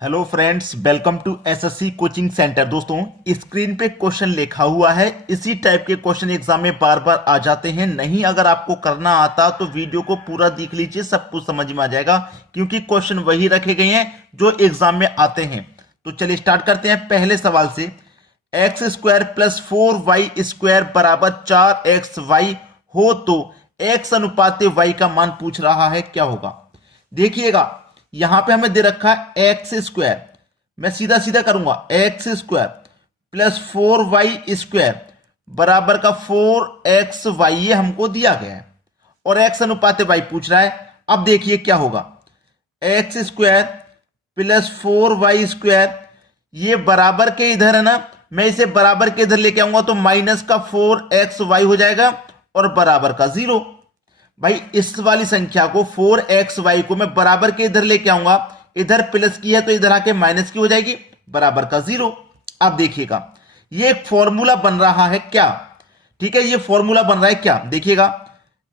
Hello friends, welcome to SSC coaching centre. दोस्तों, screen पे question लिखा हुआ है। इसी टाइप के क्वेश्चन एग्जाम में बार बार आ जाते हैं। नहीं अगर आपको करना आता तो वीडियो को पूरा देख लीजिए, सब कुछ समझ में आ जाएगा, क्योंकि क्वेश्चन वही रखे गए हैं जो एग्जाम में आते हैं। तो चलिए स्टार्ट करते हैं पहले सवाल से। X square plus 4y square बराबर 4xy हो तो एक्स अनुपात वाई का मान पूछ रहा है, क्या होगा। देखिएगा, यहां पे हमें दे रखा है एक्स स्क्वायर। मैं सीधा सीधा करूंगा, x square plus 4y square बराबर का 4xy, ये हमको दिया गया है और एक्स अनुपात वाई पूछ रहा है। अब देखिए क्या होगा, x square plus 4y square, ये बराबर के इधर है ना, मैं इसे बराबर के इधर लेके आऊंगा तो माइनस का 4xy हो जाएगा और बराबर का 0। भाई इस वाली संख्या को 4xy को मैं बराबर के इधर लेके आऊंगा, इधर प्लस की है तो इधर आके माइनस की हो जाएगी, बराबर का 0। अब देखिएगा, ये एक फॉर्मूला बन रहा है क्या। ठीक है, ये फॉर्मूला बन रहा है क्या, देखिएगा,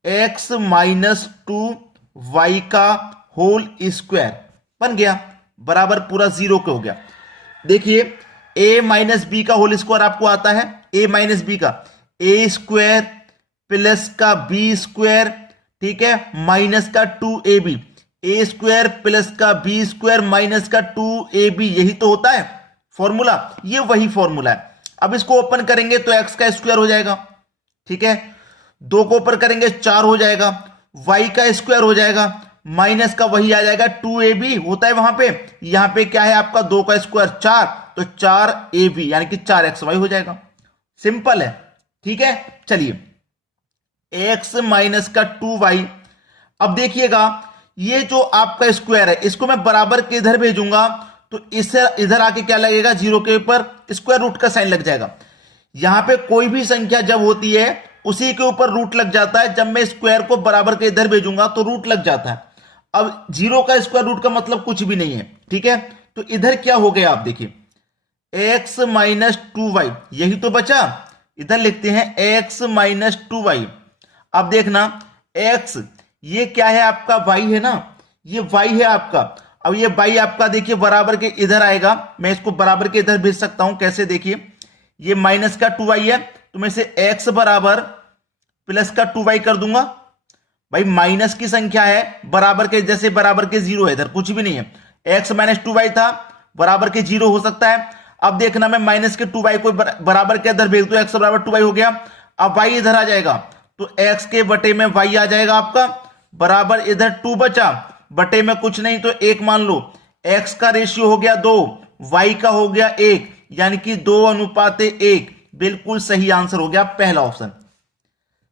x माइनस 2y का होल स्क्वायर बन गया, बराबर पूरा 0 के हो गया। देखिए, a माइनस बी का होल स्क्वायर आपको आता है, a माइनस बी का a स्क्वायर प्लस का b स्क्वायर, ठीक है, माइनस का 2ab, ए स्क्वायर प्लस का बी स्क्वायर माइनस का 2ab, यही तो होता है फॉर्मूला, ये वही फॉर्मूला है। अब इसको ओपन करेंगे तो एक्स का स्क्वायर हो जाएगा, ठीक है, 2 को ऊपर करेंगे 4 हो जाएगा, वाई का स्क्वायर हो जाएगा, माइनस का वही आ जाएगा 2ab होता है वहां पे, यहां पे क्या है आपका 2 का स्क्वायर 4, तो 4ab यानी कि 4xy हो जाएगा। सिंपल है, ठीक है। चलिए, एक्स माइनस का 2y। अब देखिएगा, ये जो आपका स्क्वायर है इसको मैं बराबर के इधर भेजूंगा तो इससे इधर आके क्या लगेगा, 0 के ऊपर स्क्वायर रूट का साइन लग जाएगा। यहां पे कोई भी संख्या जब होती है उसी के ऊपर रूट लग जाता है, जब मैं स्क्वायर को बराबर के इधर भेजूंगा तो रूट लग जाता है। अब 0 का स्क्वायर रूट का मतलब कुछ भी नहीं है, ठीक है। तो इधर क्या हो गया, आप देखिए, एक्स माइनस 2y, यही तो बचा। इधर लिखते हैं एक्स माइनस 2y। अब देखना, x ये क्या है आपका, y है ना, ये y है आपका। अब ये y आपका देखिए बराबर के इधर आएगा, मैं इसको बराबर के इधर भेज सकता हूं, कैसे, देखिए, ये माइनस का 2y है तो मैं इसे x बराबर प्लस का 2y कर दूंगा। भाई माइनस की संख्या है, बराबर के जैसे बराबर के 0 है, इधर कुछ भी नहीं है, x माइनस 2y था, बराबर के 0 हो सकता है। अब देखना, मैं माइनस के 2y को बराबर के इधर भेज दूं, x बराबर 2y हो गया। अब y इधर आ जाएगा तो x के बटे में y आ जाएगा आपका, बराबर इधर 2 बचा, बटे में कुछ नहीं तो 1 मान लो, x का रेशियो हो गया 2, y का हो गया 1, यानी कि 2:1। बिल्कुल सही आंसर हो गया पहला ऑप्शन।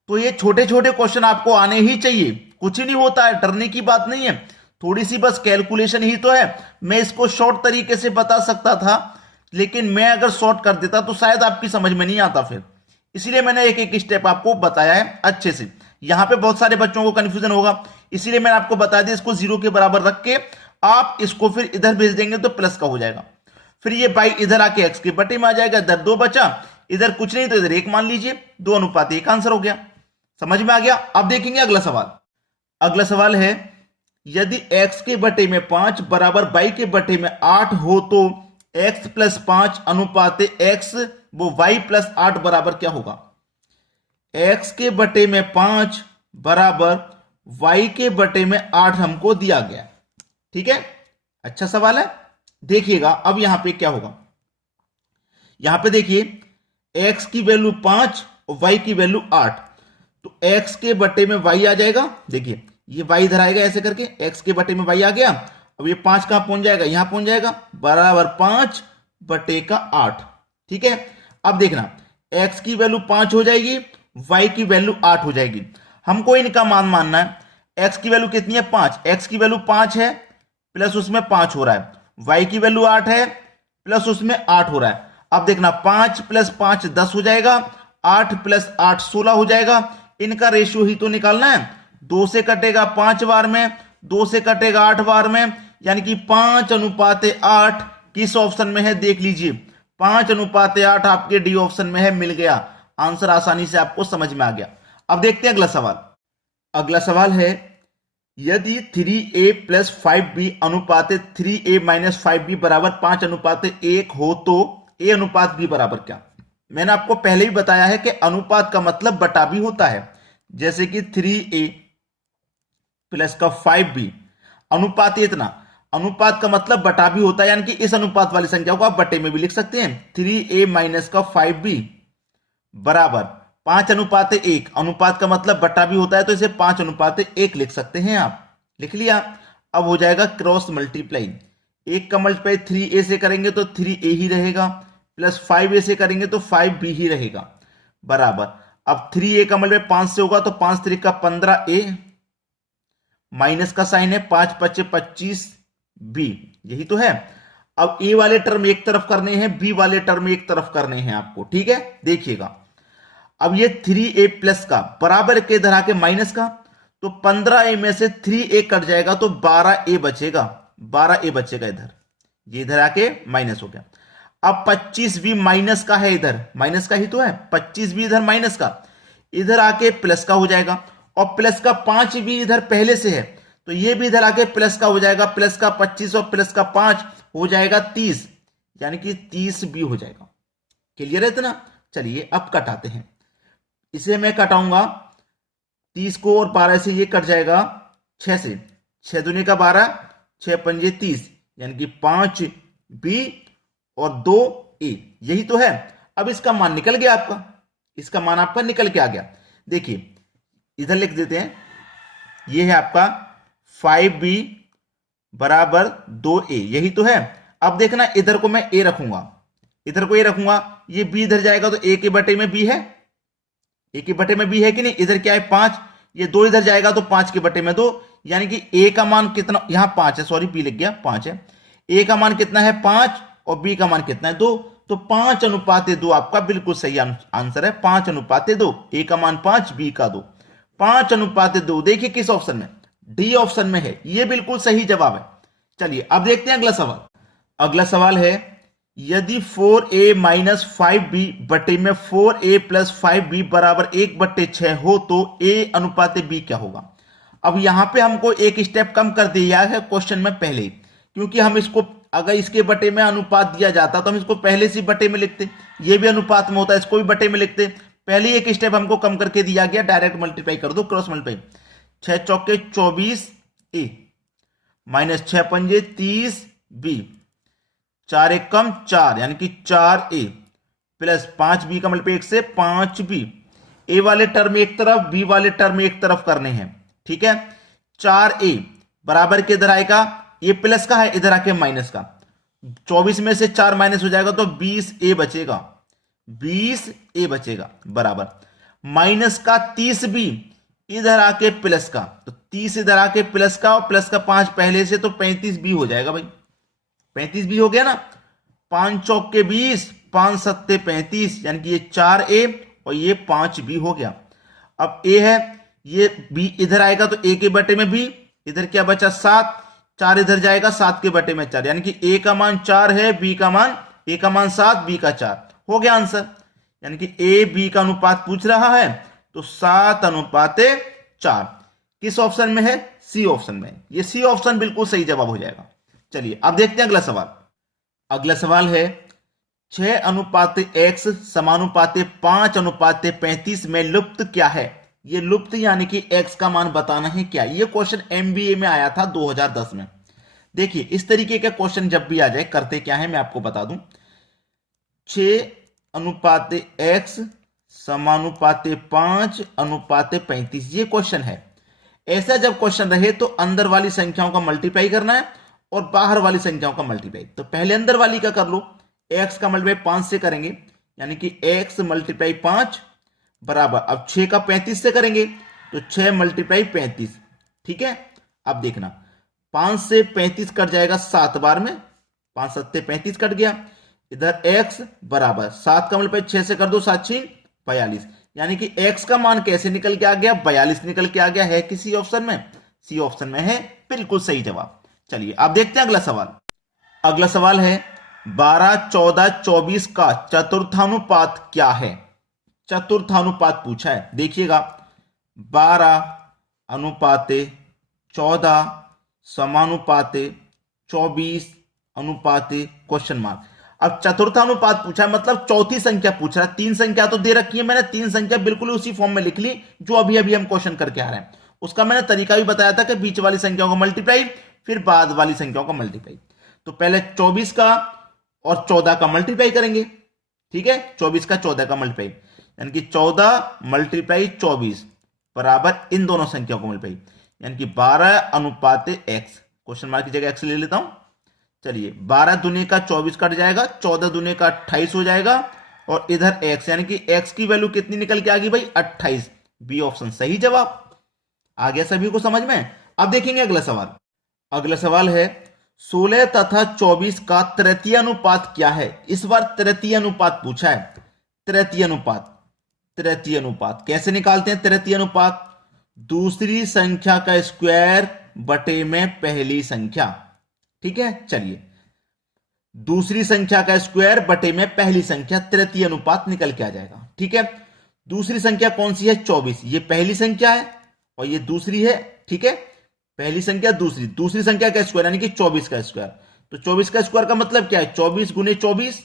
तो ये छोटे छोटे क्वेश्चन आपको आने ही चाहिए, कुछ नहीं होता है, डरने की बात नहीं है, थोड़ी सी बस कैलकुलेशन ही तो है। मैं इसको शॉर्ट तरीके से बता सकता था, लेकिन मैं अगर शॉर्ट कर देता तो शायद आपकी समझ में नहीं आता फिर, इसीलिए मैंने एक एक स्टेप आपको बताया है अच्छे से। यहां पे बहुत सारे बच्चों को कंफ्यूजन होगा, इसीलिए मैंने आपको बता दिया, इसको 0 के बराबर रख के आप इसको फिर इधर भेज देंगे तो प्लस का हो जाएगा। फिर ये बाई इधर आके x के बटे में आ जाएगा, इधर 2 बचा, इधर कुछ नहीं तो इधर 1 मान लीजिए, 2:1 आंसर हो गया। समझ में आ गया। अब देखेंगे अगला सवाल। अगला सवाल है, यदि x के बटे में 5 बराबर y के बटे में 8 हो तो x प्लस 5 अनुपात x वो y प्लस 8 बराबर क्या होगा। x के बटे में 5 बराबर y के बटे में 8 हमको दिया गया, ठीक है, अच्छा सवाल है। देखिएगा अब यहां पे क्या होगा, यहां पे देखिए x की वैल्यू 5 और y की वैल्यू 8, तो x के बटे में y आ जाएगा, देखिए ये y इधर आएगा ऐसे करके, x के बटे में y आ गया। अब ये 5 कहां पहुंच जाएगा, यहां पहुंच जाएगा, बराबर 5 बटे का 8, ठीक है। अब देखना, x की वैल्यू 5 हो जाएगी, y की वैल्यू 8 हो जाएगी। हमको इनका मान मानना है। x की वैल्यू कितनी है, 5, x की वैल्यू 5 है प्लस उसमें 5 हो रहा है, y की वैल्यू 8 है प्लस उसमें 8 हो रहा है। अब देखना, 5 प्लस 5 10 हो जाएगा, 8 प्लस 8 16 हो जाएगा। इनका रेशियो ही तो निकालना है, 2 से कटेगा 5 बार में, 2 से कटेगा 8 बार में, यानी कि 5:8 किस ऑप्शन में है देख लीजिए, 5:8 आपके डी ऑप्शन में है, मिल गया आंसर, आसानी से आपको समझ में आ गया। अब देखते हैं अगला सवाल। अगला सवाल है, यदि 3a प्लस 5b अनुपात 3a माइनस 5b बराबर 5 अनुपात 1 हो तो a अनुपात b बराबर क्या। मैंने आपको पहले ही बताया है कि अनुपात का मतलब बटा भी होता है, जैसे कि 3a प्लस का 5b अनुपात इतना, अनुपात का मतलब बटा भी होता है, यानी कि इस अनुपात वाली संख्या को आप बटे में भी लिख सकते हैं। 3a माइनस का 5b बराबर 5 अनुपात 1, अनुपात का मतलब बटा भी होता है, तो इसे 5 अनुपात 1 लिख सकते हैं आप। लिख लिया। अब हो जाएगा क्रॉस मल्टीप्लाई, 1 का मल्टीप्लाई 3a से करेंगे तो 3a ही रहेगा, प्लस 5a से करेंगे तो 5b ही रहेगा, बराबर। अब 3a का मल्टीप्लाई 5 से होगा तो 5 3 का 15a, माइनस का साइन है, 5 5 25 b, यही तो है। अब a वाले टर्म एक तरफ करने हैं, b वाले टर्म एक तरफ करने हैं आपको, ठीक है। देखिएगा, अब ये 3a प्लस का बराबर के इधर आके माइनस का, तो 15a में से 3a कट जाएगा तो 12a बचेगा, 12a बचेगा इधर, ये इधर आके माइनस हो गया। अब 25b माइनस का है, इधर माइनस का ही तो है, 25b इधर माइनस का, इधर आके प्लस का हो जाएगा, और प्लस का 5b इधर पहले से है, तो ये भी इधर आके प्लस का हो जाएगा, प्लस का 25 और प्लस का 5 हो जाएगा 30, यानी कि 30b हो जाएगा। क्लियर है इतना। चलिए अब कटाते हैं, इसे मैं कटाऊंगा 30 को, और 12 से ये कट जाएगा 6 से, 6 दूनी का 12, 6 पंजे 30, यानी कि 5b और 2a, यही तो है। अब इसका मान निकल गया आपका, इसका मान आपका निकल के आ गया। देखिए इधर लिख देते हैं, ये है आपका 5b बराबर 2a, यही तो है। अब देखना इधर को मैं a रखूंगा, इधर को a रखूंगा, ये b इधर जाएगा तो a के बटे में b है, a के बटे में b है कि नहीं। इधर क्या है 5, ये 2 इधर जाएगा तो 5 के बटे में 2, यानी कि a का मान कितना, यहां 5 है, सॉरी b लिख गया, 5 है। a का मान कितना है 5 और b का मान कितना है 2, तो 5 अनुपात 2 आपका बिल्कुल सही आंसर है, 5 अनुपात 2, a का मान 5 b का 2, 5 अनुपात 2। देखिए किस ऑप्शन में, डी ऑप्शन में है, ये बिल्कुल सही जवाब है। चलिए अब देखते हैं अगला सवाल। अगला सवाल है, यदि 4a माइनस 5b बटे में 4a प्लस 5b बराबर 1/6 हो तो a अनुपात b क्या होगा। अब यहां पे हमको एक स्टेप कम कर दिया है क्वेश्चन में पहले ही, क्योंकि हम इसको अगर इसके बटे में अनुपात दिया जाता तो हम इसको पहले से बटे में लिखते, ये भी अनुपात में होता है, इसको भी बटे में लिखते। पहले ही एक स्टेप हमको कम करके दिया गया, डायरेक्ट मल्टीप्लाई कर दो, क्रॉस मल्टीप्लाई, 6 चौके 24a माइनस 6 पंजे 30b, 4 एक कम 4, यानी कि 4a प्लस 5b का मल्टीप्लाई 1 से 5b, a वाले टर्म एक तरफ, b वाले टर्म एक तरफ करने हैं, ठीक है। 4a बराबर के इधर आएगा, ये प्लस का है, इधर आके माइनस का, 24 में से 4 माइनस हो जाएगा तो 20a बचेगा, 20a बचेगा, बराबर माइनस का 30b इधर आके प्लस का, तो 30 इधर आके प्लस का, और प्लस का 5 पहले से, तो 35b हो जाएगा भाई, 35b हो गया ना। 5 चौके 20, 5 सत्ते 35, यानी कि ये 4a और ये 5b हो गया। अब a है, ये b इधर आएगा तो a के बटे में b, इधर क्या बचा 7, 4 इधर जाएगा 7 के बटे में 4, यानी कि a का मान 4 है, b का मान, a का मान 7, b का 4, हो गया आंसर। यानी कि a b का अनुपात पूछ रहा है तो 7 अनुपात 4 किस ऑप्शन में है, सी ऑप्शन में। ये सी ऑप्शन बिल्कुल सही जवाब हो जाएगा। चलिए अब देखते हैं अगला सवाल। अगला सवाल है, 6 अनुपात x समानुपात 5 अनुपात 35 में लुप्त क्या है। ये लुप्त यानी कि x का मान बताना है क्या। ये क्वेश्चन एमबीए में आया था 2010 में। देखिए इस तरीके का क्वेश्चन जब भी आ जाए करते क्या है मैं आपको बता दूं। 6 अनुपात x समानुपात 5 अनुपात 35 ये क्वेश्चन है। ऐसा जब क्वेश्चन रहे तो अंदर वाली संख्याओं का मल्टीप्लाई करना है और बाहर वाली संख्याओं का मल्टीप्लाई। तो पहले अंदर वाली का कर लो, x का मल्टीप्लाई 5 से करेंगे, यानी कि x मल्टीप्लाई 5 बराबर, अब 6 का 35 से करेंगे तो 6 मल्टीप्लाई 35, ठीक है। अब देखना 5 से 35 कट जाएगा 7 बार में, 5 सत्ते 35 कट गया। इधर x बराबर 7 का मल्टीप्लाई 6 से कर दो, 7 6 42, यानी कि x का मान कैसे निकल के आ गया, 42 निकल के आ गया। है किसी ऑप्शन में, सी ऑप्शन में है, बिल्कुल सही जवाब। चलिए आप देखते हैं अगला सवाल। अगला सवाल है 12 14 24 का चतुर्थानुपात क्या है। चतुर्थानुपात पूछा है, देखिएगा 12 अनुपात 14 समानुपाते 24 अनुपाते क्वेश्चन मार्क। अब चतुर्थानुपात पूछा है, मतलब चौथी संख्या पूछ रहा है। तीन संख्या तो दे रखी है, मैंने तीन संख्या बिल्कुल उसी फॉर्म में लिख ली जो अभी अभी हम क्वेश्चन करके आ रहे हैं। उसका मैंने तरीका भी बताया था कि बीच वाली संख्याओं को मल्टीप्लाई, फिर बाद वाली संख्याओं का मल्टीप्लाई। तो पहले 24 का और 14 का मल्टीप्लाई करेंगे, ठीक है, 24 का 14 का मल्टीप्लाई, यानी कि 14 मल्टीप्लाई 24 बराबर इन दोनों संख्याओं को मल्टीप्लाई, यानी कि 12 अनुपाते x। क्वेश्चन मार्क की जगह x ले लेता हूं। चलिए 12 दूनी का 24 कट जाएगा, 14 दूनी का 28 हो जाएगा, और इधर x, यानी कि x की वैल्यू कितनी निकल के आ गई भाई 28। बी ऑप्शन सही जवाब। आ गया सभी को समझ में। अब देखेंगे अगला सवाल। अगला सवाल है 16 तथा 24 का तृतीय अनुपात क्या है। इस बार तृतीय अनुपात पूछा है। तृतीय अनुपात, तृतीय अनुपात कैसे निकालते हैं? तृतीय अनुपात दूसरी संख्या का स्क्वायर बटे में पहली संख्या, ठीक है। चलिए दूसरी संख्या का स्क्वायर बटे में पहली संख्या, तृतीय अनुपात निकल के आ जाएगा, ठीक है। दूसरी संख्या कौन सी है? 24। ये पहली संख्या है और ये दूसरी है, ठीक है। पहली संख्या दूसरी, दूसरी संख्या का स्क्वायर यानी कि 24 का स्क्वायर। तो 24 का स्क्वायर का मतलब क्या है? 24 गुने 24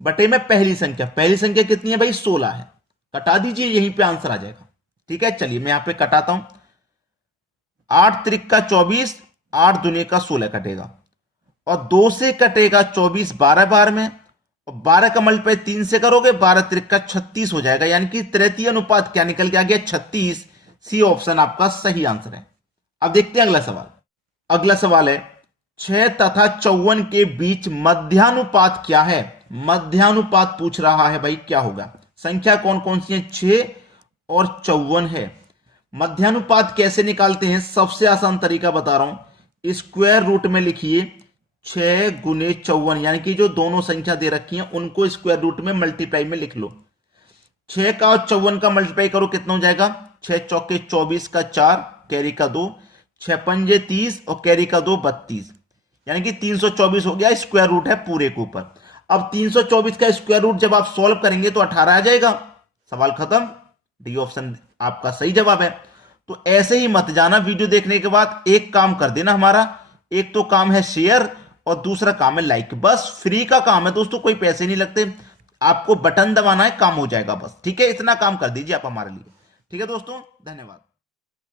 बटे में पहली संख्या। पहली संख्या कितनी है भाई? 16 है। कटा दीजिए, यहीं पे आंसर आ जाएगा, ठीक है। चलिए मैं यहां पे कटाता हूं। 8 त्रिक का 24, 8 दूने का 16 कटेगा, और 2 से कटेगा 24 12 बार में, और 12 का मल्टीप्लाई 3 से करोगे, 12 त्रिक का 36 हो जाएगा, यानी कि तृतीय अनुपात क्या निकल के आ गया? 36। सी ऑप्शन आपका सही आंसर है। अब देखते हैं अगला सवाल। अगला सवाल है 6 तथा 54 के बीच मध्यानुपात क्या है। मध्यानुपात पूछ रहा है भाई, क्या होगा? संख्या कौन कौन सी है? 6 और 54 है। मध्यानुपात कैसे निकालते हैं? सबसे आसान तरीका बता रहा हूं, स्क्वायर रूट में लिखिए 6 गुने 54, यानी कि जो दोनों संख्या दे रखी हैं उनको स्क्वायर रूट में मल्टीप्लाई में लिख लो। 6 का और 54 का मल्टीप्लाई करो, कितना हो जाएगा? 6 चौके 24 का 4, कैरी का 2, 6 पंजे 30 और कैरी का 2 32, यानी कि 324 हो गया। स्क्वायर रूट है पूरे के ऊपर। अब 324 का स्क्वायर रूट जब आप सॉल्व करेंगे तो 18 आ जाएगा। सवाल खत्म। डी ऑप्शन आपका सही जवाब है। तो ऐसे ही मत जाना, वीडियो देखने के बाद एक काम कर देना हमारा। एक तो काम है शेयर और दूसरा काम है लाइक। बस फ्री का काम है दोस्तों, कोई पैसे नहीं लगते। आपको बटन दबाना है, काम हो जाएगा बस, ठीक है। इतना काम कर दीजिए आप हमारे लिए, ठीक है दोस्तों। धन्यवाद।